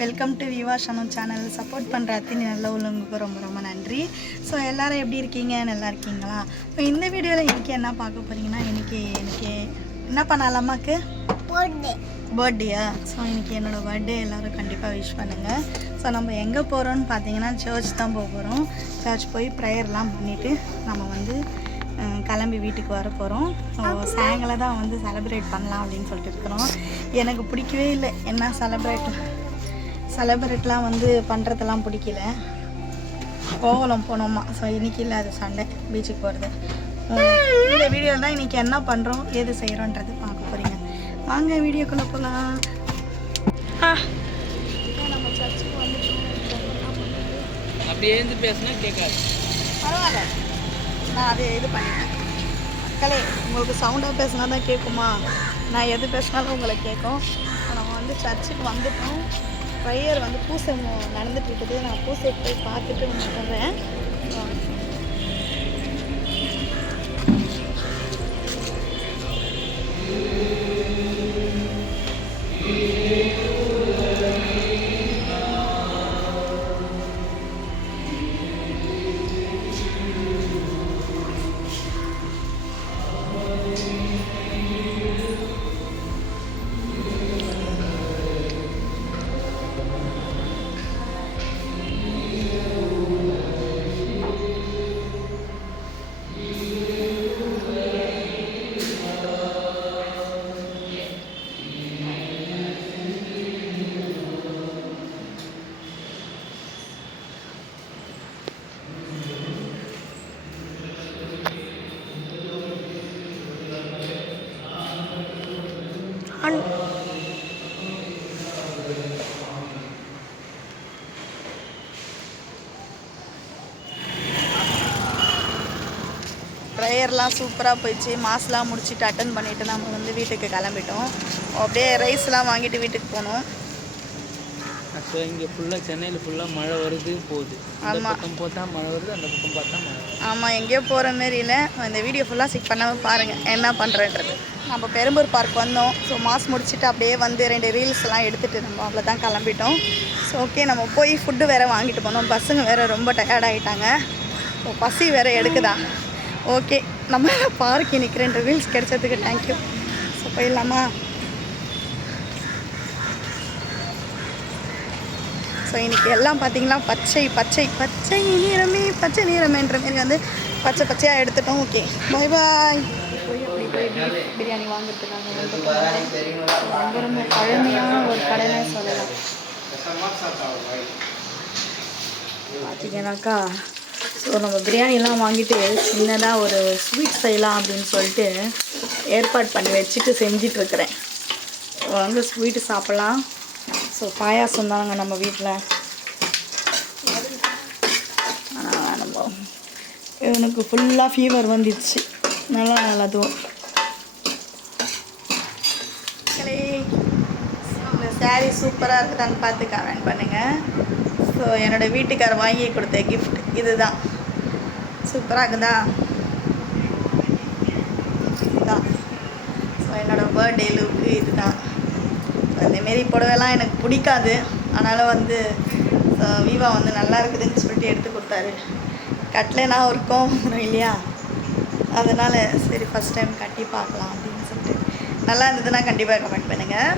Welcome to Vivah ஷனம் channel. Support பண்ணுற அத்தனை நல்ல உள்ளவங்களுக்கு ரொம்ப ரொம்ப நன்றி. ஸோ எல்லோரும் எப்படி இருக்கீங்க? நல்லா இருக்கீங்களா? ஸோ இந்த வீடியோவில் இன்றைக்கி என்ன பார்க்க போகிறீங்கன்னா, எனக்கு என்ன பண்ணலாம் அம்மாவுக்கு பர்த்டேயா? ஸோ இன்றைக்கி என்னோடய பர்த்டே எல்லோரும் கண்டிப்பாக விஷ் பண்ணுங்கள். ஸோ நம்ம எங்கே போகிறோன்னு பார்த்தீங்கன்னா சர்ச் தான் போக போகிறோம். சர்ச் போய் ப்ரேயர்லாம் பண்ணிவிட்டு நம்ம கிளம்பி வீட்டுக்கு வர போகிறோம். சாயங்காலம் தான் செலிப்ரேட் பண்ணலாம் அப்படின்னு சொல்லிட்டு இருக்கிறோம். எனக்கு பிடிக்கவே இல்லை என்ன செலிப்ரேட்லாம் பண்ணுறதெல்லாம் பிடிக்கல. கோவலம் போனோமா. ஸோ இன்றைக்கி இல்லை, அது சண்டே பீச்சுக்கு போகிறது. இந்த வீடியோவில் தான் இன்றைக்கி என்ன பண்ணுறோம் ஏது செய்கிறோன்றது பார்க்க போகிறீங்க. வாங்க வீடியோக்குள்ளே போகலாம். நம்ம சர்ச்சுக்கு அப்படியே பேசினா கேட்காது. பரவாயில்ல, நான் அது இது பண்ணிட்டேன். மக்களே, உங்களுக்கு சவுண்டாக பேசினா தான் கேட்குமா? நான் எது பேசினாலும் உங்களை கேட்கும். நம்ம சர்ச்சுக்கு வந்துட்டோம். ப்ரேயர் பூசை நடந்துட்டு இருக்குது. நான் பூசை போய் பார்த்துட்டு வந்துடுறேன். ப்ரேயர்லாம் சூப்பராக போயிடுச்சு. மாஸ்லாம் முடிச்சுட்டு அட்டன் பண்ணிவிட்டு நம்ம வீட்டுக்கு கிளம்பிட்டோம். அப்படியே ரைஸ்லாம் வாங்கிட்டு வீட்டுக்கு போனோம். ஸோ இங்கே ஃபுல்லாக சென்னையில் ஃபுல்லாக மழை வருது போகுது. ஆமாம், பார்த்தா மழை வருது, அந்த பக்கம் பார்த்தா மழை. ஆமாம், எங்கேயோ போகிற மாரி இல்லை. இந்த வீடியோ ஃபுல்லாக செக் பண்ணாமல் பாருங்கள் என்ன பண்ணுறேன்றது. நம்ம பெரும்பூர் பார்க் வந்தோம். ஸோ மாஸ் முடிச்சுட்டு அப்படியே 2 ரீல்ஸ்லாம் எடுத்துகிட்டு நம்ம அவ்வளோதான் கிளம்பிட்டோம். ஸோ ஓகே, நம்ம போய் ஃபுட்டு வேறு வாங்கிட்டு போனோம். பசங்க வேறு ரொம்ப டயர்டாகிட்டாங்க. ஸோ பசி வேறு எடுக்குதா. ஓகே, நம்ம பார்க்கு இன்றைக்கி 2 ரீல்ஸ் கிடைச்சதுக்கு தேங்க்யூ. ஸோ போயிடலாமா? ஸோ இன்றைக்கி எல்லாம் பார்த்திங்கன்னா பச்சை பச்சை பச்சை நீரமே பச்சை நீரமேன்ற மாரி பச்சை பச்சையாக எடுத்துட்டோம். ஓகே, பாய் பாய். போய் பிரியாணி வாங்கிட்டுருக்காங்க. ரொம்ப பழமையான ஒரு கடைனே சொல்லலாம். பார்த்தீங்கன்னாக்கா, ஸோ நம்ம பிரியாணிலாம் வாங்கிட்டு சின்னதாக ஒரு ஸ்வீட் செய்யலாம் அப்படின்னு சொல்லிட்டு ஏற்பாடு பண்ணி வச்சுட்டு செஞ்சிட்ருக்கிறேன். ஸ்வீட்டு சாப்பிட்லாம். ஸோ பாயாசம் தாங்க நம்ம வீட்டில். ஆனால் எனக்கு ஃபுல்லாக ஃபீவர் வந்துடுச்சு. நல்லா நல்லதும். இந்த சாரீ சூப்பராக இருக்குதான்னு பார்த்து கமெண்ட் பண்ணுங்கள். ஸோ என்னோடய வீட்டுக்காரர் வாங்கி கொடுத்த கிஃப்ட் இதுதான். சூப்பராக இருக்குதா? இதுதான். ஸோ என்னோடய பர்த்டே லுக்கு இதுதான். அந்தமாரி புடவைலாம் எனக்கு பிடிக்காது. ஆனாலும் வீவா நல்லா இருக்குதுன்னு சொல்லிட்டு எடுத்து கொடுத்தாரு. கட்டலைனா இருக்கும் இல்லையா? அதனால் சரி ஃபஸ்ட் டைம் கட்டி பார்க்கலாம் அப்படின்னு சொல்லிட்டு. நல்லா இருந்ததுன்னா கண்டிப்பாக கமெண்ட் பண்ணுங்கள்.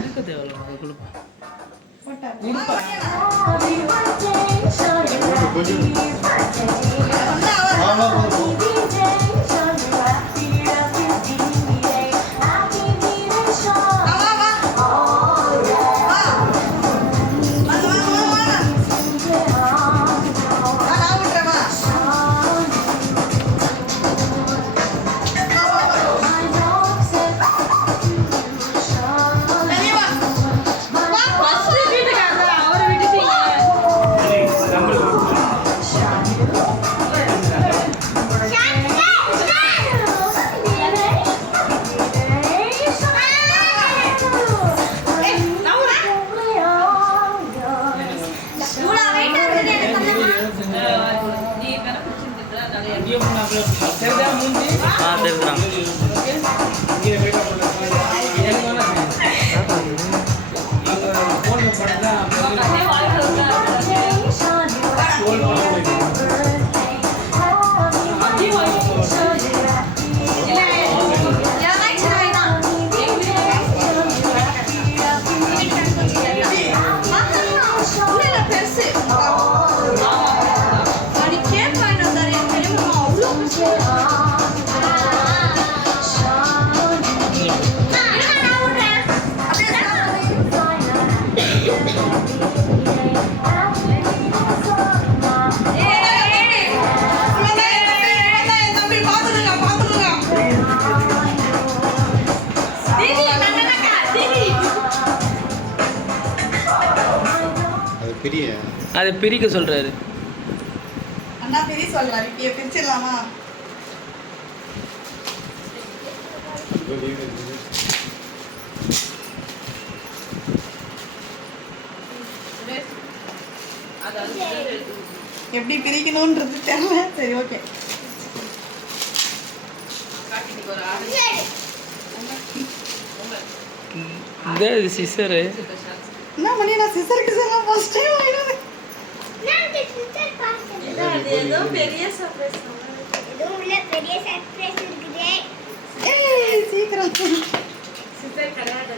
அதை பிரிக்க சொல்றாரு. அண்ணா பிரி சொல்றாரு. இப்ப பிரிச்சிடலாமா? எப்படி பிரிக்கணும்ன்றது தெரியல. சரி ஓகே. இது சிசரு. என்ன மணி நான் சிசருக்கு எல்லாம் ஃபர்ஸ்ட் டைம் வாங்கினது. ஏதோ பெரிய சர்ப்ரைஸ். ஏதோ உள்ள பெரிய சர்ப்ரைஸ் இருக்குதே. ஏய் சீக்கிரம். சிசர் கிடையாது.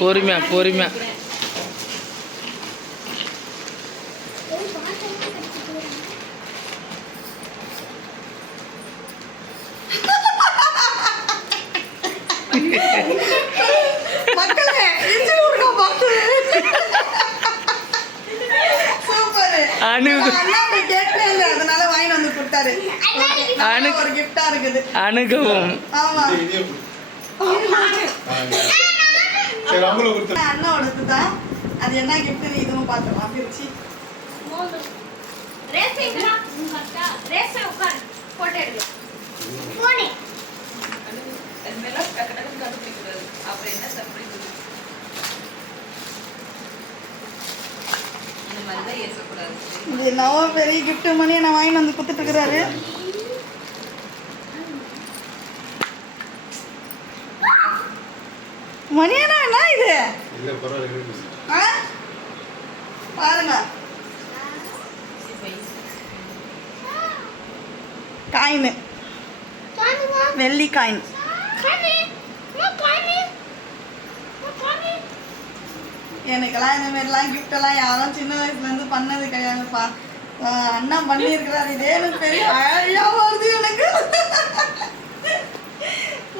பொறுமையா பொறுமையா. மக்களே இஞ்சி ஊறுகா பாத்து சூப்பர். அண்ணாவை கேட்டே இல்லை, அதனால வாங்கி வந்து கொடுத்தாரு. ஒரு கிஃப்டா இருக்குது. அனுகவும். ஆமா அண்ணாவோடது தான். அது என்ன கிஃப்ட் இதுவும் பார்த்துக்கலாம் பிரிச்சு. இது என்னவோ பெரிய கிஃப்ட் மணி நான் வாங்கி வந்து கொடுத்துட்டு இருக்கிறாரு. மணியனா என்ன இது? பாருங்க காயின், வெள்ளி காயின். எனக்கெல்லாம் இந்த மாதிரிலாம் கிஃப்டெல்லாம் யாரும் சின்ன வயசுலேருந்து பண்ணது கிடையாதுப்பா. அண்ணா பண்ணியிருக்கிறாரு. இதே எனக்கு பெரிய அழகாக வருது எனக்கு.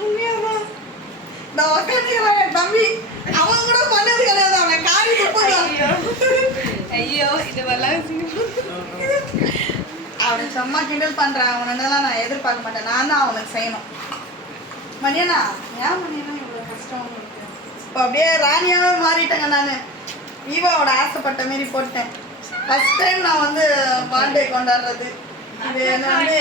உண்மையாதான் நான் உக்காந்துக்கிறேன். என் தம்பி அவன் கூட பண்ணது கிடையாது. அவன் காரி துப்புதான். ஐயோ இது வரலாம். அவனை சும்மா கிண்டல் பண்ணுறான். அவனெல்லாம் நான் எதிர்பார்க்க மாட்டேன். நான் தான் அவனுக்கு செய்யணும். மணியண்ணா ஏன் மணியண்ணா இவ்வளோ கஷ்டம் இருக்கு? இப்போ அப்படியே ராணியாகவே மாறிட்டேங்க. நான் ஈவாவோட ஆசைப்பட்ட மாரி போட்டேன். ஃபர்ஸ்ட் டைம் நான் வந்து பர்த்டே கொண்டாடுறது. இது என்ன வந்து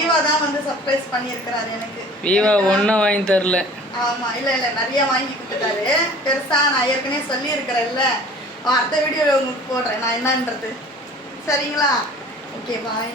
ஈவா தான் வந்து சர்ப்ரைஸ் பண்ணியிருக்கிறாரு எனக்கு. ஈவா ஒன்றும் வாங்கி தரல. ஆமாம் இல்லை இல்லை நிறைய வாங்கி கொடுத்துட்டாரு. பெருசாக நான் ஏற்கனவே சொல்லியிருக்கிறேன்ல. அடுத்த வீடியோவில் உங்களுக்கு போடுறேன் நான் என்னன்றது. சரிங்களா? Okay bye.